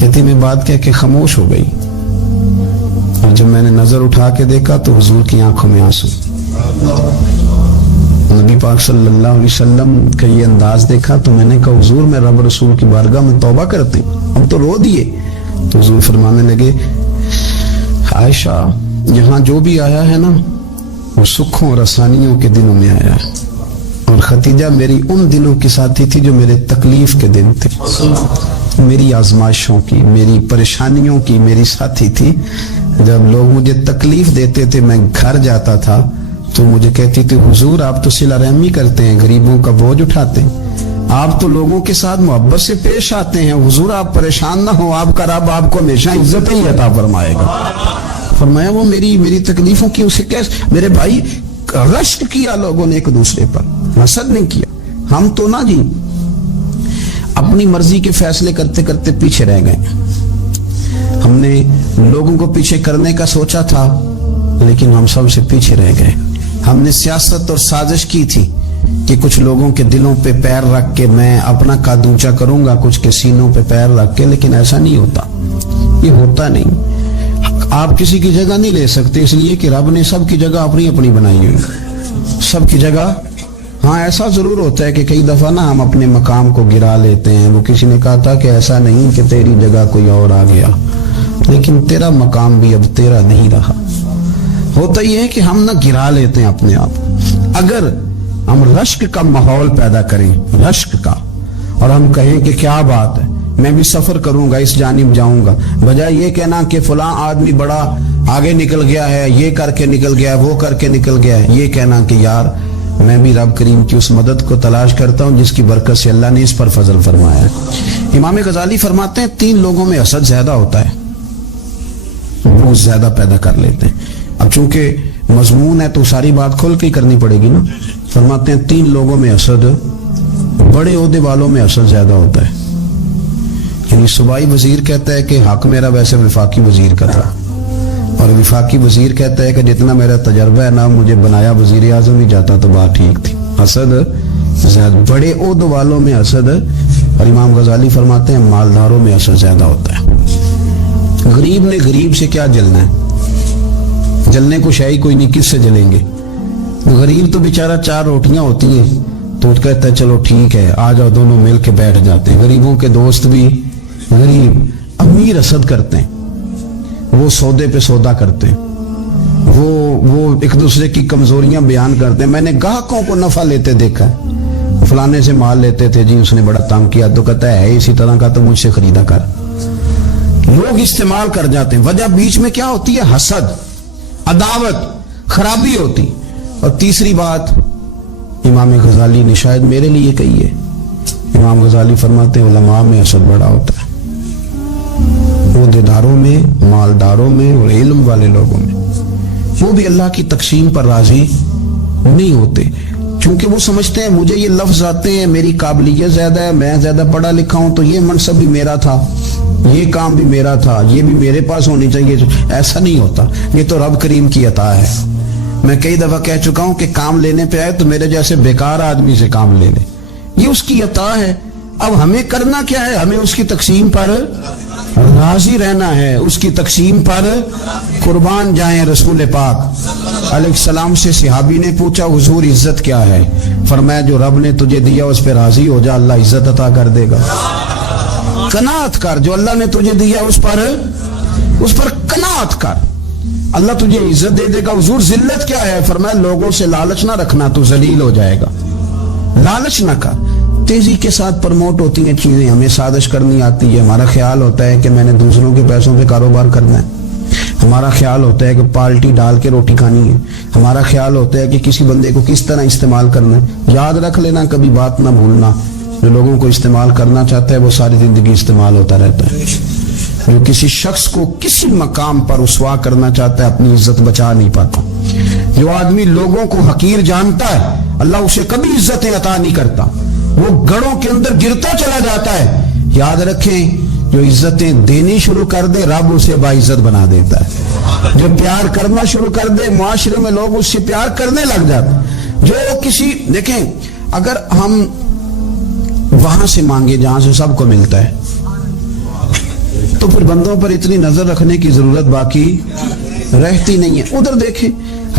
کہتی میں بات کہہ کے خاموش ہو گئی, اور جب میں نے نظر اٹھا کے دیکھا تو حضور کی آنکھوں میں آنسو. نبی پاک صلی اللہ علیہ وسلم کا یہ انداز دیکھا تو میں نے کہا حضور میں رب رسول کی بارگاہ میں توبہ کرتی ہوں, ہم تو رو دیے. تو حضور فرمانے لگے عائشہ یہاں جو بھی آیا ہے نا وہ سکھوں اور آسانیوں کے دنوں میں آیا ہے, اور خدیجہ میری ان دنوں کی ساتھی تھی جو میرے تکلیف کے دن تھے, میری آزمائشوں کی, میری پریشانیوں کی میری ساتھی تھی. جب لوگ مجھے تکلیف دیتے تھے میں گھر جاتا تھا تو مجھے کہتی تھی حضور آپ تو صلہ رحمی کرتے ہیں, غریبوں کا بوجھ اٹھاتے ہیں, آپ تو لوگوں کے ساتھ محبت سے پیش آتے ہیں, حضور آپ پریشان نہ ہو, آپ کا رب آپ کو ہمیشہ عزت ہی عطا فرمائے گا. فرمایا وہ میری تکلیفوں کی اسے کیسے, میرے بھائی رشک کیا لوگوں نے ایک دوسرے پر, حسد نہیں کیا. ہم تو نہ جی اپنی مرضی کے فیصلے کرتے کرتے پیچھے رہ گئے. ہم نے لوگوں کو پیچھے کرنے کا سوچا تھا لیکن ہم سب سے پیچھے رہ گئے. ہم نے سیاست اور سازش کی تھی کہ کچھ لوگوں کے دلوں پہ پیر رکھ کے میں اپنا قد اونچا کروں گا, کچھ کے سینوں پہ پیر رکھ کے, لیکن ایسا نہیں ہوتا, یہ ہوتا نہیں. آپ کسی کی جگہ نہیں لے سکتے, اس لیے کہ رب نے سب کی جگہ اپنی اپنی بنائی ہوئی, سب کی جگہ. ہاں ایسا ضرور ہوتا ہے کہ کئی دفعہ نا ہم اپنے مقام کو گرا لیتے ہیں. وہ کسی نے کہا تھا کہ ایسا نہیں کہ تیری جگہ کوئی اور آ گیا, لیکن تیرا مقام بھی اب تیرا نہیں رہا. ہوتا یہ ہے کہ ہم نہ گرا لیتے ہیں اپنے آپ. اگر ہم رشک کا ماحول پیدا کریں, رشک کا, اور ہم کہیں کہ کیا بات ہے میں بھی سفر کروں گا, اس جانب جاؤں گا, بجائے یہ کہنا کہ فلاں آدمی بڑا آگے نکل گیا ہے, یہ کر کے نکل گیا ہے, وہ کر کے نکل گیا ہے, یہ کہنا کہ یار میں بھی رب کریم کی اس مدد کو تلاش کرتا ہوں جس کی برکت سے اللہ نے اس پر فضل فرمایا ہے. امام غزالی فرماتے ہیں 3 لوگوں میں حسد زیادہ ہوتا ہے, بغض زیادہ پیدا کر لیتے ہیں. اب چونکہ مضمون ہے تو ساری بات کھول کے ہی کرنی پڑے گی نا. فرماتے ہیں 3 لوگوں میں حسد، بڑے عہدے والوں میں حسد زیادہ ہوتا ہے. یعنی صوبائی وزیر کہتا ہے کہ حق میرا ویسے وفاقی وزیر کا تھا، اور وفاقی وزیر کہتا ہے کہ جتنا میرا تجربہ ہے نا مجھے بنایا وزیر اعظم ہی جاتا تو بات ٹھیک تھی. حسد زیادہ، بڑے عہدے والوں میں حسد، اور امام غزالی فرماتے ہیں مالداروں میں حسد زیادہ ہوتا ہے. غریب نے غریب سے کیا جلنا ہے؟ جلنے کو شاہی کوئی نہیں، کس سے جلیں گے؟ غریب تو بیچارہ 4 روٹیاں ہوتی ہیں تو کہتا ہے چلو ٹھیک ہے آ جاؤ دونوں مل کے بیٹھ جاتے ہیں. غریبوں کے دوست بھی غریب. امیر حسد کرتے ہیں، وہ سودے پہ سودا کرتے ہیں، وہ ایک دوسرے کی کمزوریاں بیان کرتے ہیں. میں نے گاہکوں کو نفع لیتے دیکھا ہے، فلانے سے مال لیتے تھے جی اس نے بڑا تنگ کیا تو کہتا ہے اسی طرح کا تو مجھ سے خریدا کر. لوگ استعمال کر جاتے ہیں. وجہ بیچ میں کیا ہوتی ہے؟ حسد، عداوت، خرابی ہوتی. اور تیسری بات امام غزالی نے شاید میرے لیے کہی ہے. امام غزالی فرماتے ہیں علماء میں حسد بڑا ہوتا ہے، عہدیداروں میں، مالداروں میں اور علم والے لوگوں میں. وہ بھی اللہ کی تقسیم پر راضی نہیں ہوتے، چونکہ وہ سمجھتے ہیں مجھے یہ لفظ آتے ہیں، میری قابلیت زیادہ ہے، میں زیادہ پڑھا لکھا ہوں تو یہ منصب بھی میرا تھا، یہ کام بھی میرا تھا، یہ بھی میرے پاس ہونی چاہیے. ایسا نہیں ہوتا، یہ تو رب کریم کی عطا ہے. میں کئی دفعہ کہہ چکا ہوں کہ کام لینے پہ آئے تو میرے جیسے بیکار آدمی سے کام لے لے، یہ اس کی عطا ہے. اب ہمیں کرنا کیا ہے؟ ہمیں اس کی تقسیم پر راضی رہنا ہے، اس کی تقسیم پر قربان جائیں. رسول پاک علیہ السلام سے صحابی نے پوچھا حضور عزت کیا ہے؟ فرمایا جو رب نے تجھے دیا اس پہ راضی ہو جا، اللہ عزت عطا کر دے گا. قناعت کر، جو اللہ نے تجھے دیا اس پر قناعت کر، اللہ تجھے عزت دے دے گا. حضور ذلت کیا ہے؟ فرمایا لوگوں سے لالچ نہ رکھنا تو ذلیل ہو جائے گا. لالچ نہ کر. تیزی کے ساتھ پرموٹ ہوتی ہیں چیزیں، ہمیں سازش کرنی آتی ہے. ہمارا خیال ہوتا ہے کہ میں نے دوسروں کے پیسوں پہ کاروبار کرنا ہے. ہمارا خیال ہوتا ہے کہ پالٹی ڈال کے روٹی کھانی ہے. ہمارا خیال ہوتا ہے کہ کسی بندے کو کس طرح استعمال کرنا ہے. یاد رکھ لینا، کبھی بات نہ بھولنا، جو لوگوں کو استعمال کرنا چاہتا ہے وہ ساری زندگی استعمال ہوتا رہتا ہے. جو کسی شخص کو کسی مقام پر رسوا کرنا چاہتا ہے اپنی عزت بچا نہیں پاتا. جو آدمی لوگوں کو حقیر جانتا ہے اللہ اسے کبھی عزتیں عطا نہیں کرتا، وہ گڑھوں کے اندر گرتا چلا جاتا ہے. یاد رکھیں جو عزتیں دینی شروع کر دے رب اسے باعزت بنا دیتا ہے. جو پیار کرنا شروع کر دے معاشرے میں لوگ اس سے پیار کرنے لگ جاتے ہیں. جو کسی دیکھیں اگر ہم وہاں سے مانگے جہاں سے سب کو ملتا ہے تو پھر بندوں پر اتنی نظر رکھنے کی ضرورت باقی رہتی نہیں ہے. ادھر دیکھیں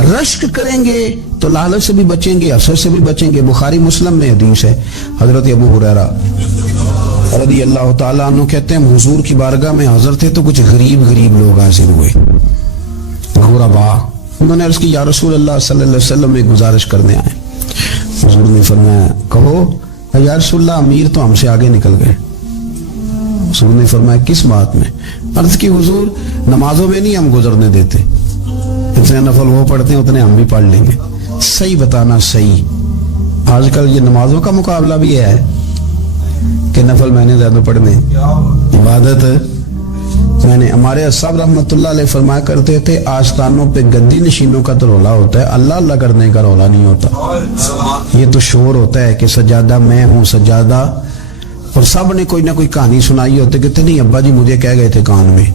رشک کریں گے تو لالچ سے بھی بچیں گے، حسد سے بھی بچیں گے. بخاری مسلم میں حدیث ہے، حضرت ابو ہریرہ رضی اللہ تعالیٰ عنہ کہتے ہیں حضور کی بارگاہ میں حاضر تھے تو کچھ غریب لوگ حاضر ہوئے، غربا. انہوں نے عرض کی یا رسول اللہ صلی اللہ علیہ وسلم ایک گزارش کرنے آئے. حضور نے فرمایا کہو. یا رسول اللہ امیر تو ہم سے آگے نکل گئے. حضور نے فرمایا کس بات میں؟ عرض کی حضور نمازوں میں نہیں ہم گزرنے دیتے، اتنے نفل وہ پڑھتے ہیں اتنے ہم بھی پڑھ لیں گے. صحیح بتانا صحیح. آج کل یہ نمازوں کا مقابلہ بھی ہے کہ نفل میں نے زیادہ پڑھنے، عبادت میں نے. ہمارے صاحب رحمۃ اللہ علیہ فرمایا کرتے تھے آستانوں پہ گدی نشینوں کا تو رولا ہوتا ہے، اللہ اللہ کرنے کا رولا نہیں ہوتا. یہ تو شور ہوتا ہے کہ سجادہ میں ہوں سجادہ، اور سب نے کوئی نہ کوئی کہانی سنائی ہوتی. کہتے نہیں ابا جی مجھے کہہ گئے تھے کان میں.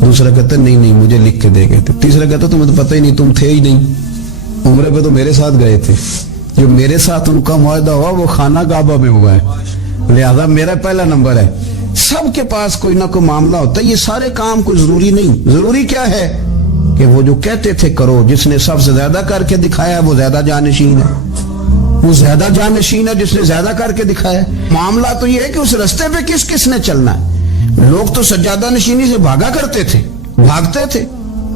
دوسرا کہتے نہیں مجھے لکھ کے دے گئے تھے. تیسرا کہتا تمہیں تو پتہ ہی نہیں، تم تھے ہی نہیں، عمرے پہ تو میرے ساتھ گئے تھے. جو میرے ساتھ ان کا معاہدہ ہوا وہ خانہ کعبہ میں ہوا ہے، لہذا میرا پہلا نمبر ہے. سب کے پاس کوئی نہ کوئی معاملہ ہوتا ہے. یہ سارے کام کوئی ضروری نہیں. ضروری کیا ہے کہ وہ جو کہتے تھے کرو، جس نے سب سے زیادہ کر کے دکھایا وہ زیادہ جانشین ہے. وہ زیادہ جانشین ہے جس نے زیادہ کر کے دکھایا. معاملہ تو یہ ہے کہ اس رستے پہ کس کس نے چلنا ہے. لوگ تو سجادہ نشینی سے بھاگا کرتے تھے، بھاگتے تھے.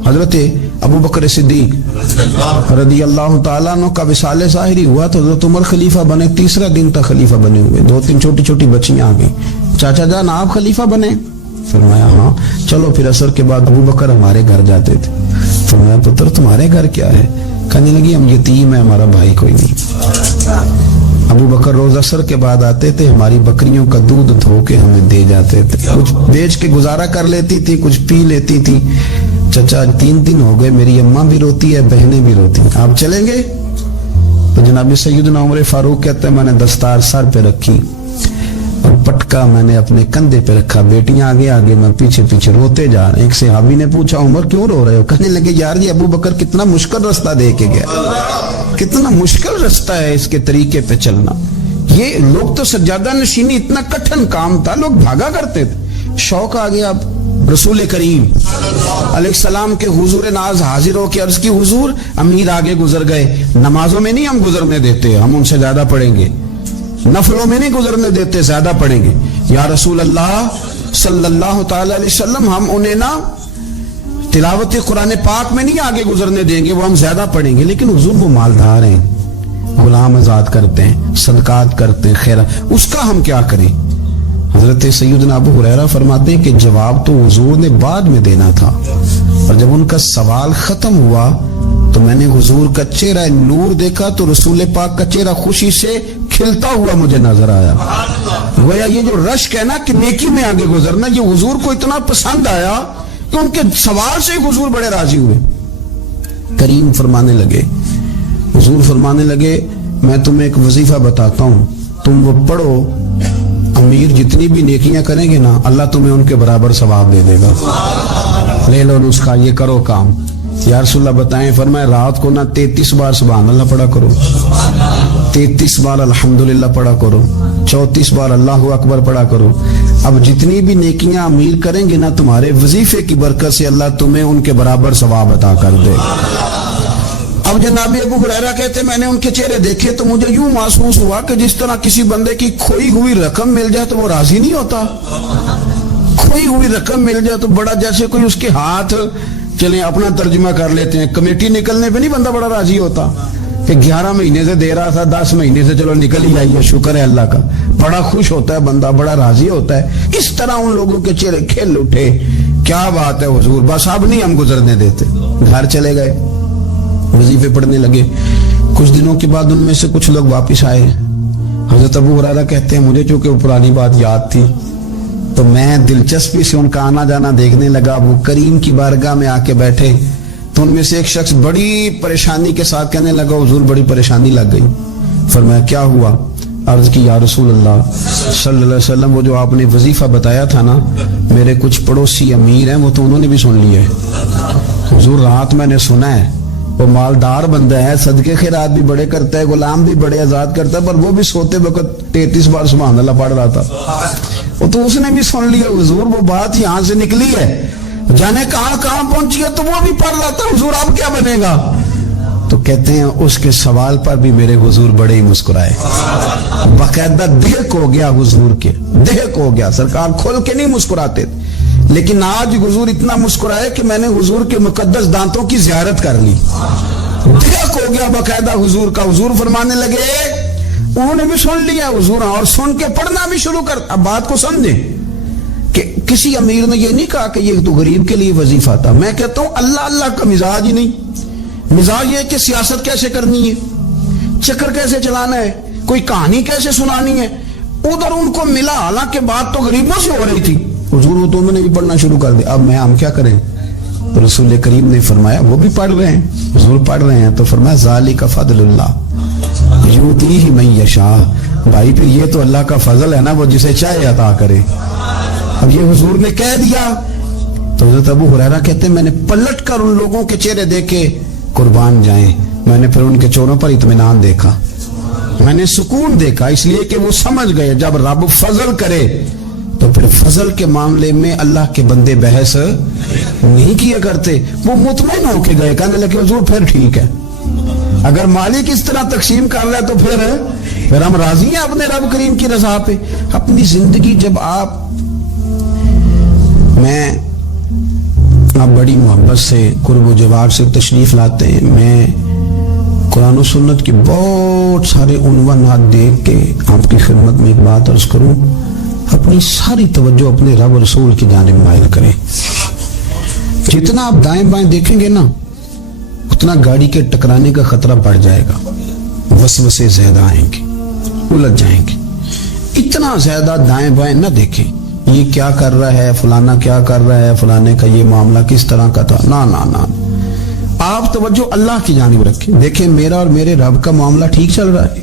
حضرت ابو بکر صدیق رضی اللہ تعالیٰ عنہ کا وصال ظاہری ہوا تو حضرت عمر خلیفہ بنے. تیسرا دن تک خلیفہ بنے ہوئے. 2-3 چھوٹی چھوٹی بچیاں آ گئیں. چاچا جان آپ خلیفہ بنے؟ فرمایا ہاں. چلو پھر عصر کے بعد ابو بکر ہمارے گھر جاتے تھے. فرمایا پتر تمہارے گھر کیا ہے؟ کہنے لگی ہم یتیم ہیں، ہمارا بھائی کوئی نہیں. ابو بکر روز عصر کے بعد آتے تھے، ہماری بکریوں کا دودھ دھو کے ہمیں دے جاتے تھے. کچھ بیچ کے گزارا کر لیتی تھی، کچھ پی لیتی تھی. چچا 3 دن ہو گئے میری اماں بھی روتی ہے بہنیں بھی روتی ہیں, آپ چلیں گے؟ تو جناب سیدنا عمر فاروق کہتے ہیں میں نے دستار سر پہ رکھی اور پٹکا میں نے اپنے کندھے پہ رکھا, بیٹیاں آگے آگے میں پیچھے پیچھے روتے جا رہے ہیں. ایک صحابی نے پوچھا عمر کیوں رو رہے ہو؟ کہنے لگے یار یہ ابو بکر کتنا مشکل رستہ دے کے گیا, کتنا مشکل رستہ ہے اس کے طریقے پہ چلنا. یہ لوگ تو سجادہ نشینی اتنا کٹھن کام تھا, لوگ بھاگا کرتے تھے. شوق آ گیا اب رسول کریم علیہ السلام کے حضور ناز حاضر ہو کے عرض کی حضور امیر آگے گزر گئے, نمازوں میں نہیں ہم گزرنے دیتے, ہم ان سے زیادہ پڑھیں گے, نفلوں میں نہیں گزرنے دیتے, زیادہ پڑھیں گے. یا رسول اللہ صلی اللہ تعالی علیہ وسلم ہم انہیں نا تلاوت قرآن پاک میں نہیں آگے گزرنے دیں گے, وہ ہم زیادہ پڑھیں گے. لیکن حضور وہ مالدار ہیں, غلام آزاد کرتے ہیں, صدقات کرتے ہیں, خیرات, اس کا ہم کیا کریں؟ حضرت سیدنا ابو ہریرہ فرماتے ہیں کہ جواب تو حضور نے بعد میں دینا تھا, اور جب ان کا سوال ختم ہوا تو میں نے حضور کا چہرہ نور دیکھا تو رسول پاک کا چہرہ خوشی سے کھلتا ہوا مجھے نظر آیا. گویا یہ جو رشک ہے نا کہ نیکی میں آگے گزرنا, یہ حضور کو اتنا پسند آیا کہ ان کے سوال سے حضور بڑے راضی ہوئے. کریم فرمانے لگے, حضور فرمانے لگے میں تمہیں ایک وظیفہ بتاتا ہوں, تم وہ پڑھو, امیر جتنی بھی نیکیاں کریں گے نا اللہ تمہیں ان کے برابر ثواب دے دے گا. لے لو نسخہ, یہ کرو کام. یا رسول اللہ بتائیں, فرمائے رات کو نا 33 بار سبحان اللہ پڑھا کرو, 33 بار الحمدللہ پڑھا کرو, 34 بار اللہ اکبر پڑھا کرو. اب جتنی بھی نیکیاں امیر کریں گے نا تمہارے وظیفے کی برکت سے اللہ تمہیں ان کے برابر ثواب عطا کر دے. اب جناب ابو ہریرہ کہتے میں نے ان کے چہرے دیکھے تو مجھے یوں محسوس ہوا کہ جس طرح کسی بندے کی کھوئی ہوئی رقم مل جائے تو وہ راضی نہیں ہوتا. کھوئی ہوئی رقم مل جائے تو بڑا جیسے کوئی اس کے ہاتھ, چلیں اپنا ترجمہ کر لیتے ہیں, کمیٹی نکلنے پہ نہیں بندہ بڑا راضی ہوتا کہ 11 مہینے سے دے رہا تھا 10 مہینے سے چلو نکل ہی جائیے, شکر ہے اللہ کا, بڑا خوش ہوتا ہے بندہ, بڑا راضی ہوتا ہے. اس طرح ان لوگوں کے چہرے کھل اٹھے, کیا بات ہے حضور, بس اب نہیں ہم گزرنے دیتے. گھر چلے گئے, وظیفے پڑھنے لگے. کچھ دنوں کے بعد ان میں سے کچھ لوگ واپس آئے. حضرت ابو ہریرہ کہتے ہیں مجھے چونکہ وہ پرانی بات یاد تھی تو میں دلچسپی سے ان کا آنا جانا دیکھنے لگا. وہ کریم کی بارگاہ میں آ کے بیٹھے تو ان میں سے ایک شخص بڑی پریشانی کے ساتھ کہنے لگا حضور بڑی پریشانی لگ گئی. فرمایا کیا ہوا؟ عرض کی یا رسول اللہ صلی اللہ علیہ وسلم وہ جو آپ نے وظیفہ بتایا تھا نا, میرے کچھ پڑوسی امیر ہیں وہ تو انہوں نے بھی سن لیے. حضور رات میں نے سنا ہے وہ مالدار بندہ ہے, صدقے خیرات بھی بڑے کرتا ہے, غلام بھی بڑے آزاد کرتا ہے, پر وہ بھی سوتے وقت 33 بار سبحان اللہ پڑھ رہا تھا. وہ تو اس نے بھی سن لیا حضور, وہ بات یہاں سے نکلی ہے, جانے کہاں کہاں پہنچی ہے, تو وہ بھی پڑھ رہا تھا حضور اب کیا بنے گا؟ تو کہتے ہیں اس کے سوال پر بھی میرے حضور بڑے ہی مسکرائے, باقاعدہ دہک ہو گیا حضور کے, دہک ہو گیا. سرکار کھول کے نہیں مسکراتے, لیکن آج حضور اتنا مسکرائے کہ میں نے حضور کے مقدس دانتوں کی زیارت کر لی. دہک ہو گیا باقاعدہ حضور کا. حضور فرمانے لگے انہوں نے بھی سن لیا حضور, اور سن کے پڑھنا بھی شروع کر. اب بات کو سمجھیں کہ کسی امیر نے یہ نہیں کہا کہ یہ تو غریب کے لیے وظیفہ تھا. میں کہتا ہوں اللہ اللہ کا مزاج ہی نہیں. مزاج یہ کہ سیاست کیسے کرنی ہے, چکر کیسے چلانا ہے, کوئی کہانی کیسے سنانی ہے. ادھر ان کو ملا, حالانکہ بات تو غریبوں سے ہو رہی تھی. حضور وہ تو انہوں نے بھی پڑھنا شروع کر دیا. اب ہم کیا کریں؟ تو رسول کریم نے فرمایا وہ بھی پڑھ رہے ہیں, حضور پڑھ رہے ہیں, تو فرمایا ذالک فضل اللہ یؤتیہ من یشاء. بھائی پھر یہ تو اللہ کا فضل ہے نا, وہ جسے چاہے عطا کرے. اب یہ حضور نے کہہ دیا تو حضرت ابو ہریرہ کہتے ہیں میں نے پلٹ کر ان لوگوں کے چہرے دیکھے, قربان جائیں, میں نے پھر ان کے چہروں پر اطمینان دیکھا, میں نے سکون دیکھا, اس لیے کہ وہ سمجھ گئے جب رب فضل کرے تو پھر فضل کے معاملے میں اللہ کے بندے بحث نہیں کیا کرتے. وہ مطمئن ہو کے گئے, کہنے لگے حضور پھر ٹھیک ہے, اگر مالک اس طرح تقسیم کر رہا ہے تو پھر ہم راضی ہیں اپنے رب کریم کی رضا پہ. اپنی زندگی جب آپ بڑی محبت سے قرب و جوار سے تشریف لاتے ہیں, میں قرآن و سنت کی بہت سارے عنوانات دیکھ کے آپ کی خدمت میں ایک بات عرض کروں, اپنی ساری توجہ اپنے رب رسول کی جانب مائل کریں. جتنا آپ دائیں بائیں دیکھیں گے نا اتنا گاڑی کے ٹکرانے کا خطرہ بڑھ جائے گا, وسوسے زیادہ آئیں گے, الجھ جائیں گے. اتنا زیادہ دائیں بائیں نہ دیکھیں. یہ کیا کر رہا ہے، فلانا کیا کر رہا ہے، فلانے کا یہ معاملہ کس طرح کا تھا، نا نا نا، آپ توجہ اللہ کی جانب رکھیں. دیکھیں میرا اور میرے رب کا معاملہ ٹھیک چل رہا ہے،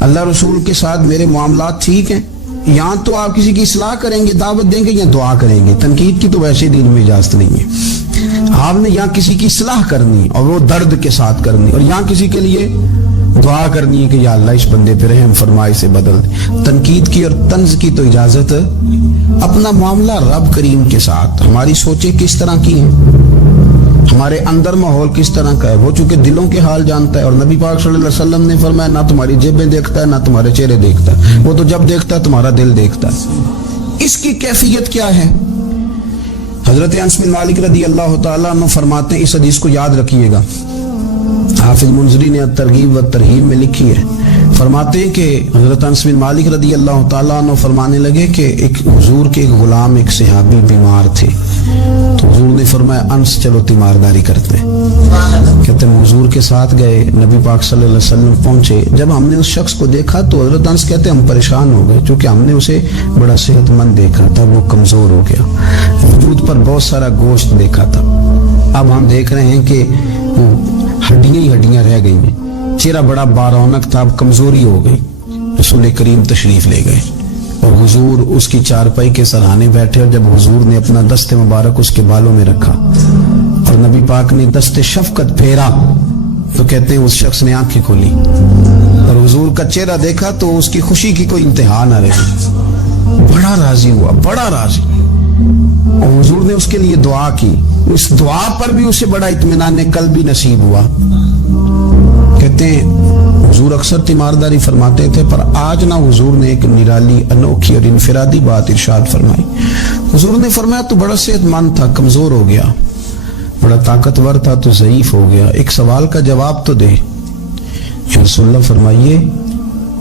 اللہ رسول کے ساتھ میرے معاملات ٹھیک ہیں. یہاں تو آپ کسی کی اصلاح کریں گے، دعوت دیں گے یا دعا کریں گے. تنقید کی تو ویسے دین میں اجازت نہیں ہے. آپ نے یہاں کسی کی اصلاح کرنی اور وہ درد کے ساتھ کرنی، اور یہاں کسی کے لیے دعا کرنی ہے کہ یا اللہ اس بندے پہ رحم فرمائے، سے بدل دے. تنقید کی اور طنز کی تو اجازت. اپنا معاملہ رب کریم کے ساتھ، ہماری سوچیں کس طرح کی ہیں، ہمارے اندر ماحول کس طرح کا ہے، وہ چونکہ دلوں کے حال جانتا ہے. اور نبی پاک صلی اللہ علیہ وسلم نے فرمایا نہ تمہاری جیبیں دیکھتا ہے نہ تمہارے چہرے دیکھتا ہے، وہ تو جب دیکھتا ہے تمہارا دل دیکھتا ہے. اس کی کیفیت کیا ہے؟ حضرت انس بن مالک رضی اللہ تعالیٰ عنہ فرماتے ہیں، اس حدیث کو یاد رکھیے گا، حافظ منذری نے ترغیب و ترہیب میں لکھی ہے. فرماتے ہیں کہ حضرت انس بن مالک رضی اللہ تعالیٰ عنہ فرمانے لگے کہ ایک حضور کے ایک غلام، ایک صحابی بیمار تھے، تو حضور نے فرمایا انس چلو تیمارداری کرتے ہیں. کہتے ہیں حضور کے ساتھ گئے، نبی پاک صلی اللہ علیہ وسلم پہنچے. جب ہم نے اس شخص کو دیکھا تو حضرت انس کہتے ہیں ہم پریشان ہو گئے، چونکہ ہم نے اسے بڑا صحت مند دیکھا تھا، وہ کمزور ہو گیا، وجود پر بہت سارا گوشت دیکھا تھا. اب ہم دیکھ رہے ہیں کہ ہڈیاں ہی ہڈیاں رہ گئی ہیں، چہرہ بڑا بارونق تھا، اب کمزوری ہو گئی. رسول کریم تشریف لے گئے اور حضور اس کی چارپائی کے سرہانے بیٹھے، اور جب حضور نے اپنا دست مبارک اس کے بالوں میں رکھا اور نبی پاک نے دست شفقت پھیرا تو کہتے ہیں اس شخص نے آنکھیں کھولی اور حضور کا چہرہ دیکھا تو اس کی خوشی کی کوئی انتہا نہ رہی، بڑا راضی ہوا، بڑا راضی. اور حضور نے اس کے لیے دعا کی، اس دعا پر بھی اسے بڑا اطمینان قلب بھی نصیب ہوا. کہتے ہیں حضور اکثر تیمارداری فرماتے تھے، پر آج نہ حضور نے ایک نرالی انوکھی اور انفرادی بات ارشاد فرمائی. حضور نے فرمایا تو بڑا صحت مند تھا، کمزور ہو گیا، بڑا طاقتور تھا تو ضعیف ہو گیا، ایک سوال کا جواب تو دے. یا رسول اللہ فرمائیے.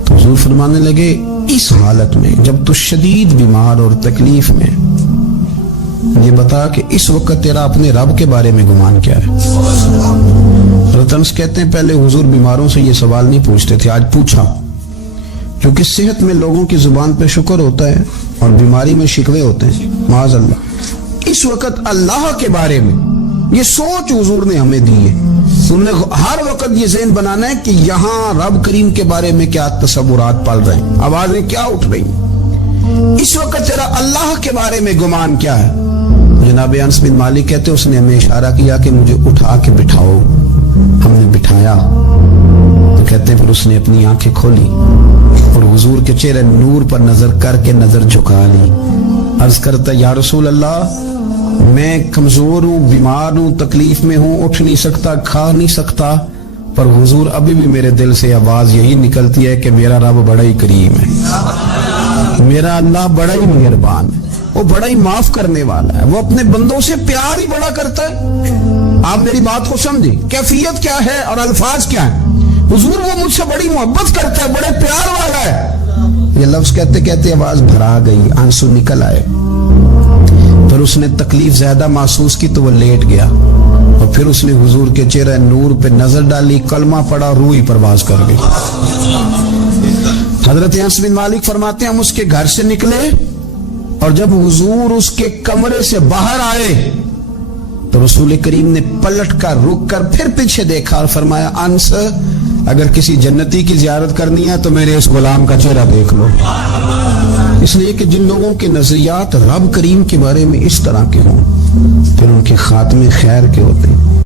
تو حضور فرمانے لگے اس حالت میں جب تو شدید بیمار اور تکلیف میں، یہ بتا کہ اس وقت تیرا اپنے رب کے بارے میں گمان کیا ہے. حضرت انس کہتے ہیں پہلے حضور بیماروں سے یہ سوال نہیں پوچھتے تھے، آج پوچھا، کیونکہ صحت میں لوگوں کی زبان پہ شکر ہوتا ہے اور بیماری میں شکوے ہوتے ہیں، معاذ اللہ. اس وقت اللہ کے بارے میں یہ سوچ حضور نے ہمیں دی ہے. تم نے ہر وقت یہ ذہن بنانا ہے کہ یہاں رب کریم کے بارے میں کیا تصورات پل رہے ہیں، آوازیں کیا اٹھ رہی ہیں، اس وقت تیرا اللہ کے بارے میں گمان کیا ہے. جناب انس بن مالک کہتے اس نے ہمیں اشارہ کیا کہ مجھے اٹھا کے بٹھاؤ. ہم نے بٹھایا تو کہتے پھر اس نے اپنی آنکھیں کھولی اور حضور کے چہرے نور پر نظر کر کے نظر جھکا لی. عرض کرتا یا رسول اللہ میں کمزور ہوں، بیمار ہوں، تکلیف میں ہوں، اٹھ نہیں سکتا، کھا نہیں سکتا، پر حضور ابھی بھی میرے دل سے آواز یہی نکلتی ہے کہ میرا رب بڑا ہی کریم ہے، میرا اللہ بڑا ہی مہربان ہے، وہ بڑا ہی معاف کرنے والا ہے، وہ اپنے بندوں سے پیار ہی بڑا کرتا ہے. آپ میری بات کو سمجھیں، کیفیت کیا ہے اور الفاظ کیا ہیں. حضور وہ مجھ سے بڑی محبت کرتا ہے، بڑے پیار والا ہے. یہ لفظ کہتے کہتے آواز بھرا گئی، آنسو نکل آئے. پھر اس نے تکلیف زیادہ محسوس کی تو وہ لیٹ گیا اور پھر اس نے حضور کے چہرے نور پہ نظر ڈالی، کلمہ پڑھا، روح ہی پرواز کر گئی. حضرت انس بن مالک فرماتے ہیں ہم اس کے گھر سے نکلے اور جب حضور اس کے کمرے سے باہر آئے تو رسول کریم نے پلٹ کر رک کر پھر پیچھے دیکھا اور فرمایا انس اگر کسی جنتی کی زیارت کرنی ہے تو میرے اس غلام کا چہرہ دیکھ لو. اس لیے کہ جن لوگوں کے نظریات رب کریم کے بارے میں اس طرح کے ہوں پھر ان کے خاتمے خیر کے ہوتے ہیں.